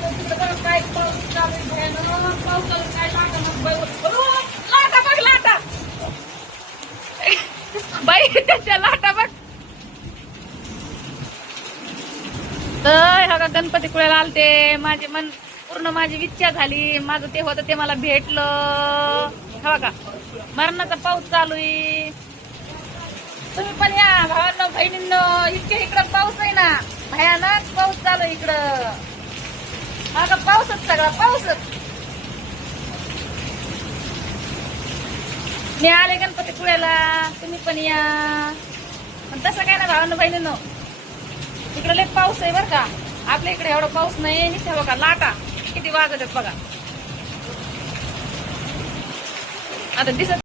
तिकडे बघा काय पाऊस चालू आहे, भयानक पाऊस चालू आहे, काय लाटा बाई, लाटा बघ लाटा बाई, त्याच्या लाटा बघ. तर हा गणपतीपुळ्याला आलते, माझे मन पूर्ण माझी इच्छा झाली, माझं ते होतं ते मला भेटलं. हा का मरणाचा पाऊस चालू आहे. तुम्ही पण या भावांनो बहिणींनो, इकडं पाऊस आहे ना, भयानक पाऊस चालू आहे इकडं. हा का पाऊसच, सगळा पाऊसच. मी आले गणपतीपुळ्याला, तुम्ही पण या. पण तसं काय ना भावांनो बहिणींनो, इकडे लय पाऊस आहे बरं का. आपल्या इकडे एवढा पाऊस नाही. नुसतं बघा लाटा किती वाजत आहेत बघा. आता दिसत